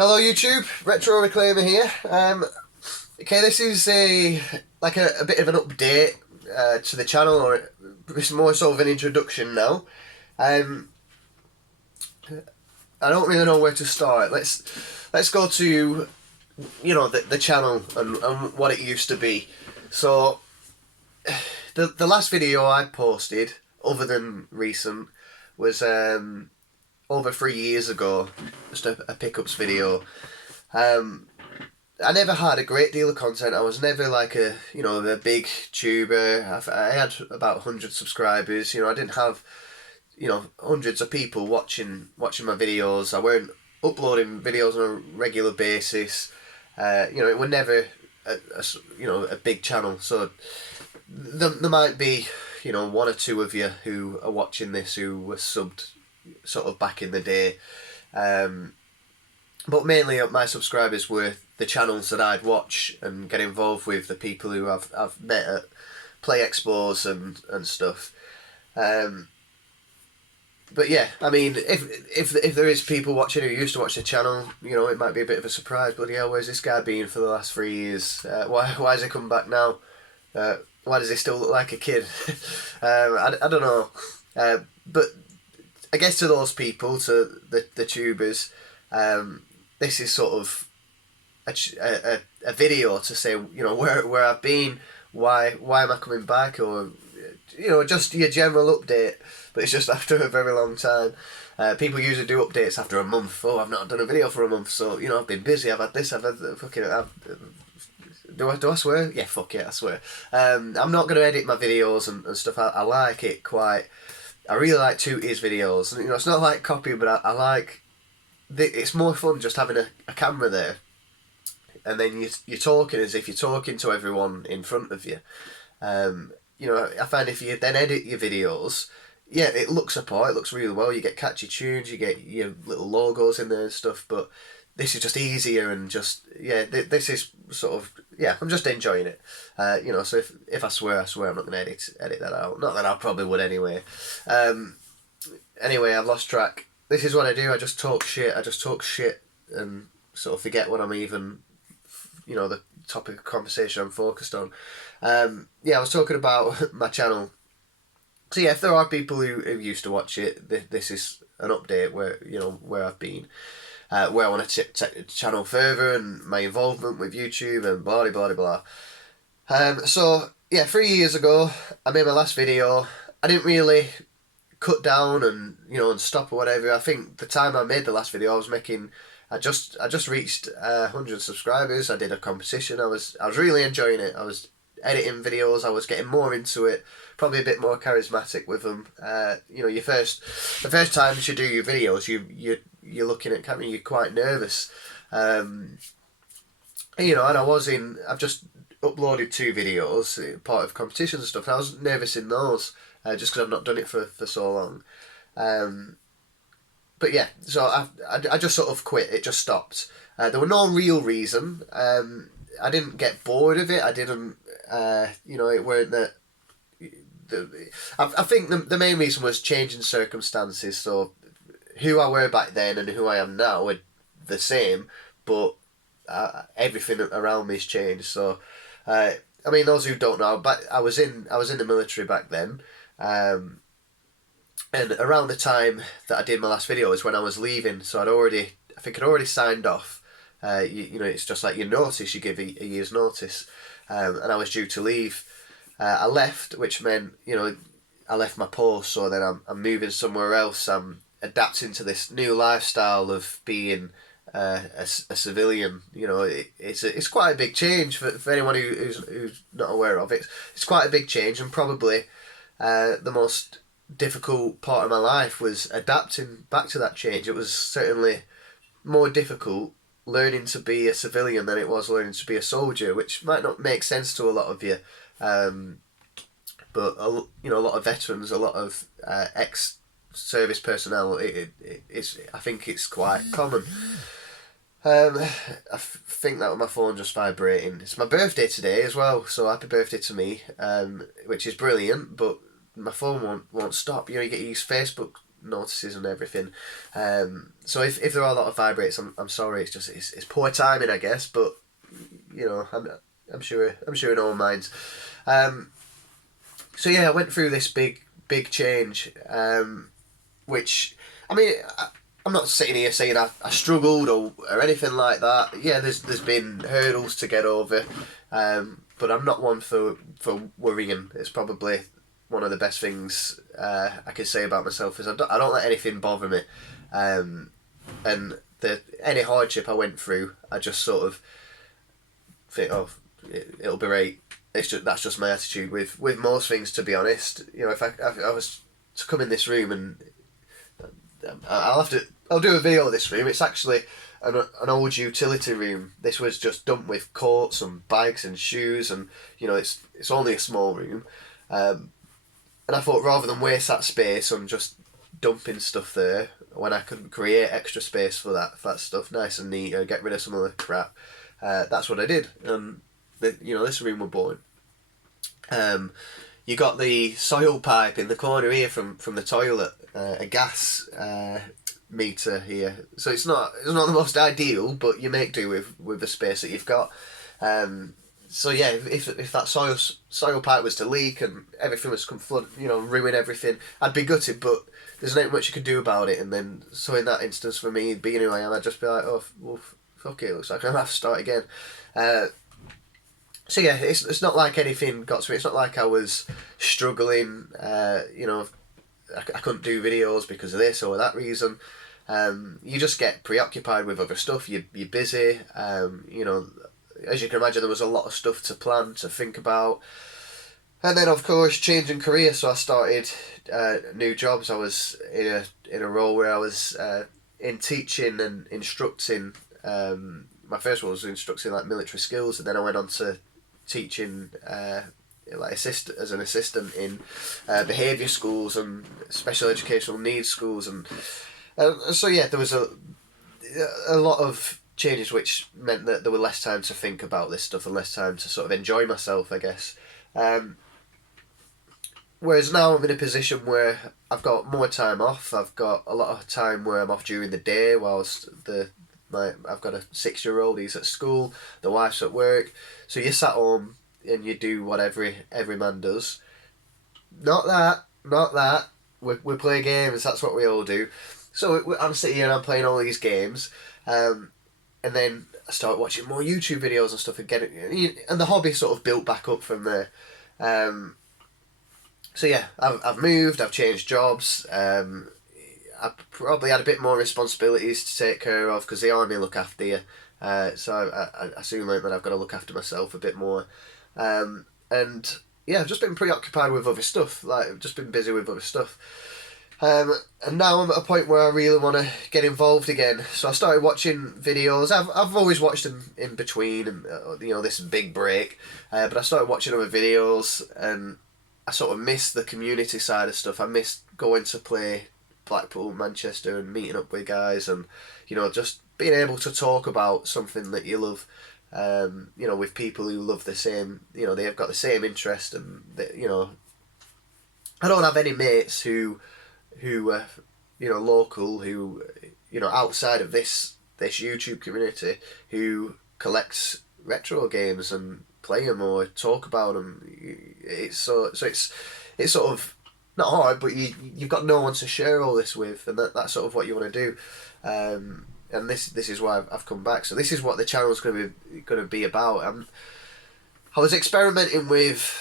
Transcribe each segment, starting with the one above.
Hello YouTube, Retro Reclaimer here. Okay, this is a bit of an update to the channel, or it's more sort of an introduction now. I don't really know where to start. Let's go to the channel and what it used to be. So the last video I posted, other than recent, was over 3 years ago. Just a pickups video. I never had a great deal of content. I was never like a big tuber. I had about 100 subscribers. I didn't have hundreds of people watching my videos. I weren't uploading videos on a regular basis. It was never a big channel. So there might be one or two of you who are watching this who were subbed sort of back in the day. But mainly my subscribers were the channels that I'd watch and get involved with, the people who I've met at Play Expos and stuff. But yeah, I mean, if there is people watching who used to watch the channel, it might be a bit of a surprise. But yeah, where's this guy been for the last 3 years? Why has he come back now? Why does he still look like a kid? I don't know. But I guess to those people, to the tubers, this is sort of a video to say where I've been, why am I coming back, or just your general update. But it's just after a very long time. People usually do updates after a month. Oh, I've not done a video for a month, so I've been busy. I've had this. I've had fucking. Do I swear? Yeah, fuck it, I swear. I'm not going to edit my videos and stuff. I like it quite. I really like Tooty's videos. It's not like copy, but I like. It's more fun just having a camera there, and then you're talking as if you're talking to everyone in front of you. I find if you then edit your videos, yeah, it looks apart. It looks really well. You get catchy tunes. You get your little logos in there and stuff. But this is just easier and just this is sort of I'm just enjoying it. So if I swear, I swear I'm not going to edit that out. Not that I probably would anyway. Anyway, I've lost track. This is what I do. I just talk shit. And sort of forget what I'm even, the topic of conversation I'm focused on. I was talking about my channel. So yeah, if there are people who used to watch it, this is an update where I've been, where I want to take the channel further and my involvement with YouTube and blah blah blah blah. So yeah, 3 years ago I made my last video. I didn't really cut down and and stop or whatever. I think the time I made the last video, I just reached 100 subscribers. I did a competition. I was really enjoying it. I was editing videos. I was getting more into it. Probably a bit more charismatic with them. The first times you do your videos, you're looking at camera. You're quite nervous. And I've just uploaded 2 videos, part of competitions and stuff. And I was nervous in those. Just because I've not done it for so long. But yeah, so I just sort of quit. It just stopped. There were no real reason. I didn't get bored of it. I didn't, it weren't that. I think the main reason was changing circumstances. So who I were back then and who I am now are the same, but everything around me's changed. So, those who don't know, but I was in the military back then. And around the time that I did my last video is when I was leaving, so I think I'd already signed off. It's just like your notice, you give a year's notice, and I was due to leave. I left, which meant I left my post, so then I'm moving somewhere else. I'm adapting to this new lifestyle of being a civilian. It's quite a big change for anyone who's not aware of it. It's quite a big change, and probably the most difficult part of my life was adapting back to that change. It was certainly more difficult learning to be a civilian than it was learning to be a soldier, which might not make sense to a lot of you. But a lot of veterans, a lot of ex-service personnel, I think it's quite common. I think that my phone just vibrating. It's my birthday today as well, so happy birthday to me, which is brilliant. But my phone won't stop. You get these Facebook notices and everything. So if there are a lot of vibrates, I'm sorry. It's just it's poor timing, I guess. But you know, I'm sure no one minds. So yeah, I went through this big change, which I mean. I'm not sitting here saying I struggled or anything like that. Yeah, there's been hurdles to get over, but I'm not one for worrying. It's probably one of the best things I can say about myself is I don't let anything bother me, and any hardship I went through, I just sort of think, oh, it'll be right. That's just my attitude with most things, to be honest. You know, if I was to come in this room and I'll do a video of this room. It's actually an old utility room. This was just dumped with coats and bags and shoes, and you know it's only a small room. And I thought rather than waste that space on just dumping stuff there, when I could create extra space for that stuff, nice and neat, and get rid of some of the crap, that's what I did. And this room was born. You got the soil pipe in the corner here from the toilet, a gas meter here. So it's not the most ideal, but you make do with the space that you've got. So yeah, if that soil pipe was to leak and everything was to come flood, ruin everything, I'd be gutted. But there's not much you could do about it. And then so in that instance, for me being who I am, I'd just be like, oh well, fuck it. Looks like I'm gonna have to start again. So yeah, it's not like anything got to me. It's not like I was struggling. I couldn't do videos because of this or that reason. You just get preoccupied with other stuff. You're busy. As you can imagine, there was a lot of stuff to plan, to think about. And then, of course, changing career. So I started new jobs. I was in a role where I was in teaching and instructing. My first one was instructing like military skills, and then I went on to teaching as an assistant in behaviour schools and special educational needs schools, and so yeah, there was a lot of changes, which meant that there were less time to think about this stuff and less time to sort of enjoy myself, I guess. Whereas now I'm in a position where I've got more time off. I've got a lot of time where I'm off during the day whilst I've got a 6-year-old, he's at school, the wife's at work, so you're sat home and you do what every man does. Not that. We play games, that's what we all do. So I'm sitting here and I'm playing all these games, and then I start watching more YouTube videos and stuff and the hobby sort of built back up from there. So yeah, I've moved, I've changed jobs, I probably had a bit more responsibilities to take care of because the army look after you. So I soon learned that I've got to look after myself a bit more. And yeah, I've just been preoccupied with other stuff. Like, I've just been busy with other stuff. And now I'm at a point where I really want to get involved again. So I started watching videos. I've always watched them in between, and this big break. But I started watching other videos, and I sort of missed the community side of stuff. I missed going to play Blackpool, Manchester, and meeting up with guys, and just being able to talk about something that you love, with people who love the same, they've got the same interest, and I don't have any mates who local, who outside of this YouTube community, who collects retro games and play them or talk about them. It's sort of not hard, but you've got no one to share all this with, and that's sort of what you want to do. And this is why I've come back. So this is what the channel's going to be about. I was experimenting with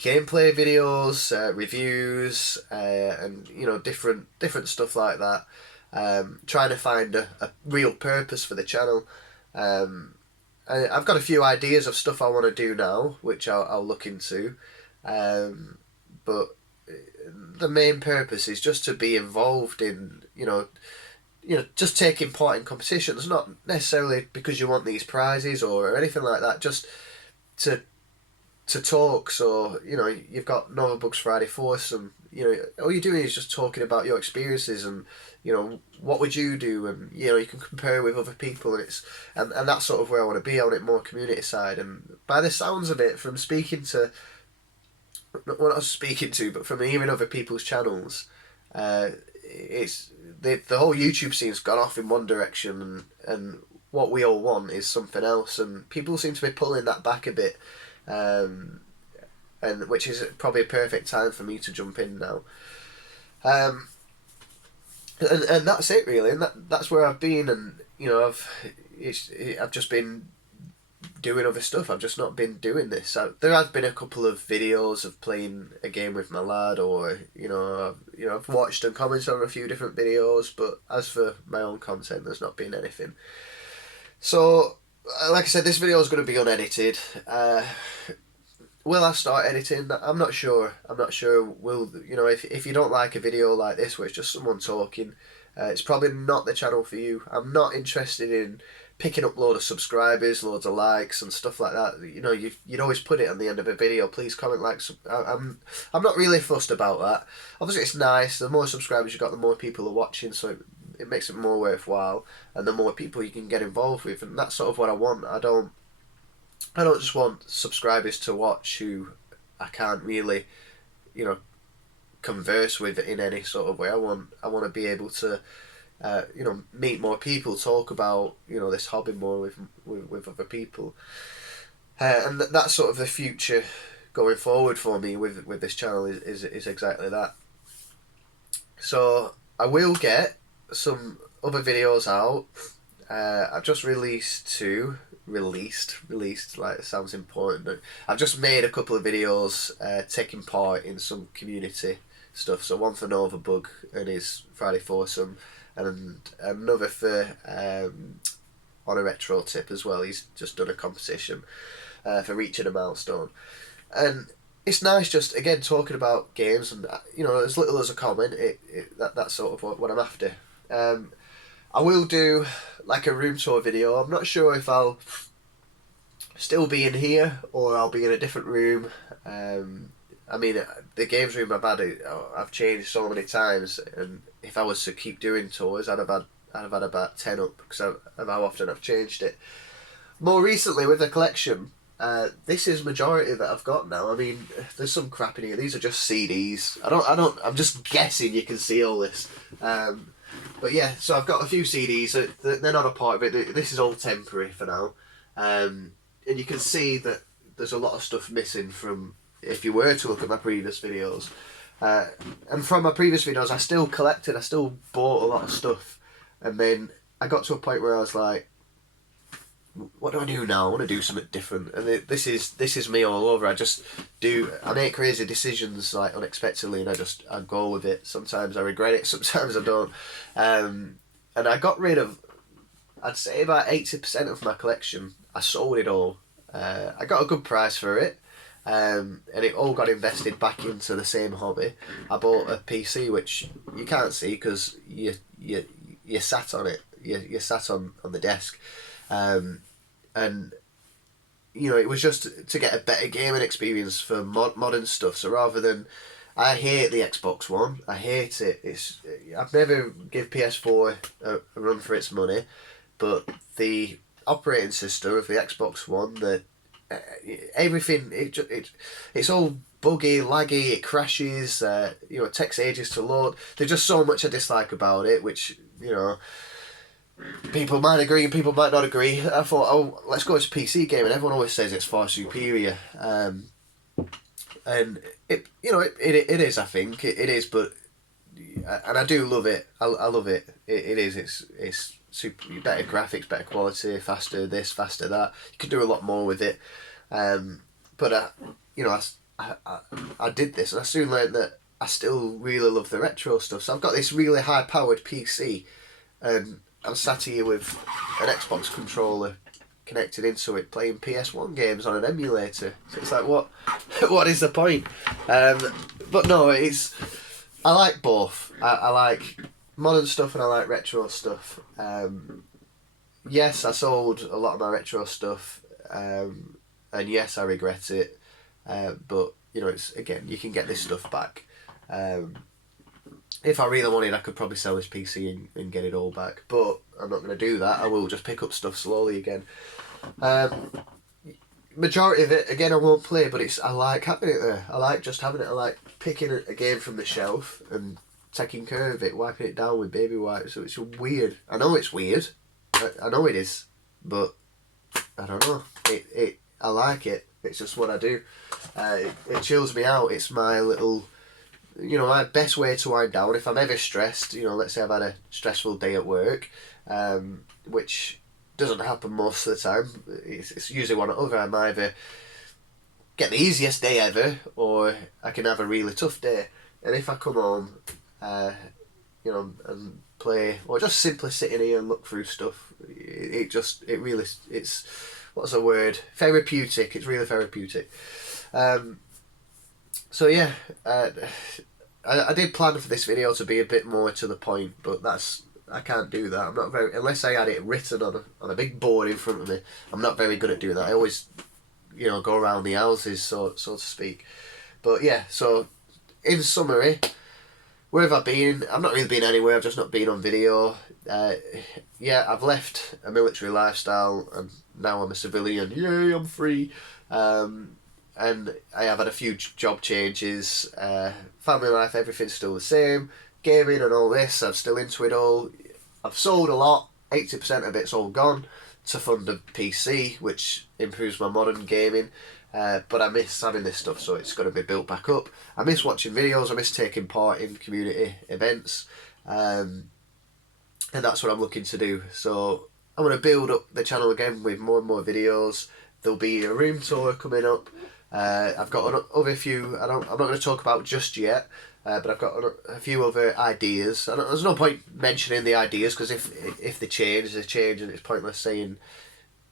gameplay videos, reviews, and different stuff like that. Trying to find a real purpose for the channel. I've got a few ideas of stuff I want to do now, which I'll look into. But the main purpose is just to be involved in, just taking part in competitions, not necessarily because you want these prizes or anything like that, just to talk. So, you've got Northern Bugs Friday Foursome, all you're doing is just talking about your experiences and, what would you do, and, you can compare with other people, and that's sort of where I want to be. I want it more community side, and by the sounds of it, from speaking to what I was speaking to, but from hearing other people's channels, it's the whole YouTube scene's gone off in one direction, and what we all want is something else, and people seem to be pulling that back a bit, and which is probably a perfect time for me to jump in now. And that's it really, and that's where I've been, and you know I've just been doing other stuff. I've just not been doing this. There has been a couple of videos of playing a game with my lad, or I've watched and commented on a few different videos, but as for my own content, there's not been anything. So, like I said, this video is going to be unedited. Will I start editing? I'm not sure. Will if you don't like a video like this where it's just someone talking, it's probably not the channel for you. I'm not interested in picking up loads of subscribers, loads of likes and stuff like that. You know, you'd always put it on the end of a video. Please comment, like. I'm not really fussed about that. Obviously, it's nice. The more subscribers you got, the more people are watching, so it makes it more worthwhile, and the more people you can get involved with, and that's sort of what I want. I don't just want subscribers to watch who I can't really, converse with in any sort of way. I want to be able to, meet more people, talk about this hobby more with other people, and that's sort of the future going forward for me with this channel is exactly that. So I will get some other videos out. I've just released two. Released, like it sounds important. I've just made a couple of videos taking part in some community stuff. So one for Novabug and his Friday foursome, and another for on a retro tip as well. He's just done a competition for reaching a milestone, and it's nice just again talking about games, and as little as a comment, that's sort of what I'm after. I will do like a room tour video. I'm not sure if I'll still be in here or I'll be in a different room. I mean, the games room I've changed so many times, and if I was to keep doing tours, I'd have had about 10 up because of how often I've changed it. More recently with the collection, this is majority that I've got now. I mean, there's some crap in here. These are just CDs. I'm just guessing you can see all this. But yeah, so I've got a few CDs. They're not a part of it. This is all temporary for now. And you can see that there's a lot of stuff missing from, if you were to look at my previous videos. And from my previous videos, I still collected, I still bought a lot of stuff. And then I got to a point where I was like, what do I do now? I want to do something different. And this is me all over. I make crazy decisions like unexpectedly, and I go with it. Sometimes I regret it, sometimes I don't. And I got rid of, I'd say about 80% of my collection. I sold it all. I got a good price for it. And it all got invested back into the same hobby. I bought a PC, which you can't see because you sat on it. You sat on the desk. And it was just to get a better gaming experience for modern stuff. So rather than, I hate the Xbox One. I hate it. I've never give PS4 a run for its money, but the operating system of the Xbox One, everything it's all buggy, laggy. It crashes. It takes ages to load. There's just so much I dislike about it, which people might agree and people might not agree. I thought, let's go to PC game, and everyone always says it's far superior. And it is. I think it is, but and I do love it. I love it. It is. It's super better graphics, better quality, faster this, faster that. You can do a lot more with it. But I did this, and I soon learned that I still really love the retro stuff. So I've got this really high powered PC, and I'm sat here with an Xbox controller connected into it, playing PS1 games on an emulator. So it's like, what is the point? But no, I like both. I like modern stuff and I like retro stuff. Yes, I sold a lot of my retro stuff, and yes, I regret it. But it's again, you can get this stuff back. If I really wanted, I could probably sell this PC and get it all back. But I'm not going to do that. I will just pick up stuff slowly again. majority of it, again, I won't play, but I like having it there. I like just having it. I like picking a game from the shelf and taking care of it, wiping it down with baby wipes. So it's weird. I know it's weird. I know it is, but I don't know. I like it. It's just what I do. It chills me out. It's my little, my best way to wind down. If I'm ever stressed, let's say I've had a stressful day at work, which doesn't happen most of the time. It's usually one or other. I'm either get the easiest day ever, or I can have a really tough day. And if I come home, and play, or just simply sit in here and look through stuff, it's what's the word? Therapeutic. It's really therapeutic. So yeah, I did plan for this video to be a bit more to the point, but I can't do that. I'm not very, unless I had it written on a big board in front of me. I'm not very good at doing that. I always, go around the houses, so to speak. But yeah, so in summary, where have I been? I've not really been anywhere. I've just not been on video. Yeah, I've left a military lifestyle and now I'm a civilian. Yay, I'm free. And I have had a few job changes. Family life, everything's still the same. Gaming and all this, I'm still into it all. I've sold a lot. 80% of it's all gone to fund a PC, which improves my modern gaming. But I miss having this stuff, so it's got to be built back up. I miss watching videos. I miss taking part in community events. And that's what I'm looking to do. So I'm going to build up the channel again with more and more videos. There'll be a room tour coming up. I've got other few I'm not going to talk about just yet, but I've got a few other ideas. There's no point mentioning the ideas, because if they change, they change, and it's pointless saying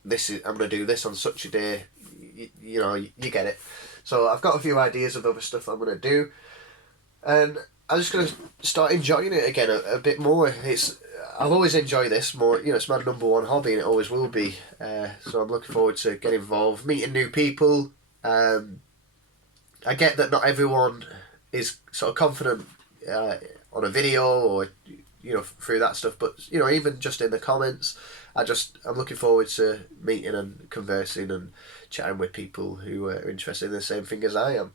I'm going to do this on such a day. You get it. So I've got a few ideas of other stuff I'm going to do, and I'm just going to start enjoying it again a bit more. I'll always enjoy this more. It's my number one hobby, and it always will be. So I'm looking forward to getting involved, meeting new people. I get that not everyone is sort of confident on a video or through that stuff, but even just in the comments, I'm looking forward to meeting and conversing and chatting with people who are interested in the same thing as I am.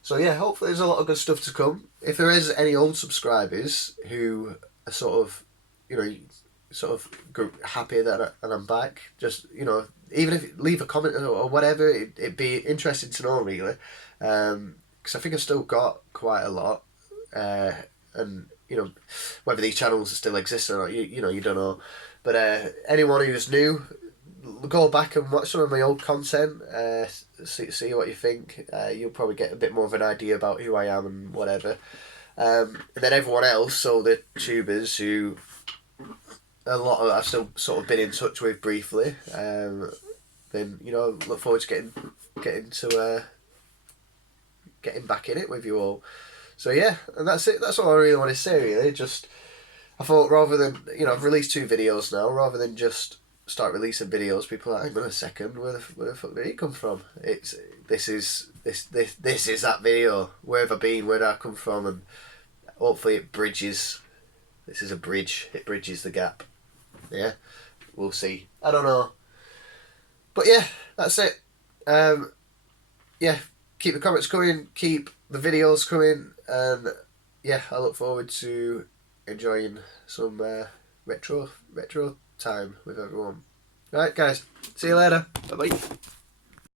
So yeah, hopefully there's a lot of good stuff to come. If there is any old subscribers who are sort of happy that I'm back, just even if leave a comment or whatever, it'd be interesting to know, really, because I think I've still got quite a lot, and whether these channels still exist or not, you don't know. But anyone who's new, go back and watch some of my old content, see what you think. You'll probably get a bit more of an idea about who I am and whatever. And then everyone else, so the tubers who a lot of I've still sort of been in touch with briefly, then look forward to getting back in it with you all. So yeah, and that's it. That's all I really want to say, really. Just I thought, rather than I've released 2 videos now, rather than just start releasing videos, people are like, hang on a second, where the fuck did it come from? This is that video. Where have I been? Where did I come from? And hopefully it bridges. This is a bridge. It bridges the gap. Yeah, we'll see. I don't know. But yeah, that's it. Yeah, keep the comments coming, keep the videos coming, and yeah, I look forward to enjoying some retro time with everyone. Right, guys, see you later. Bye bye.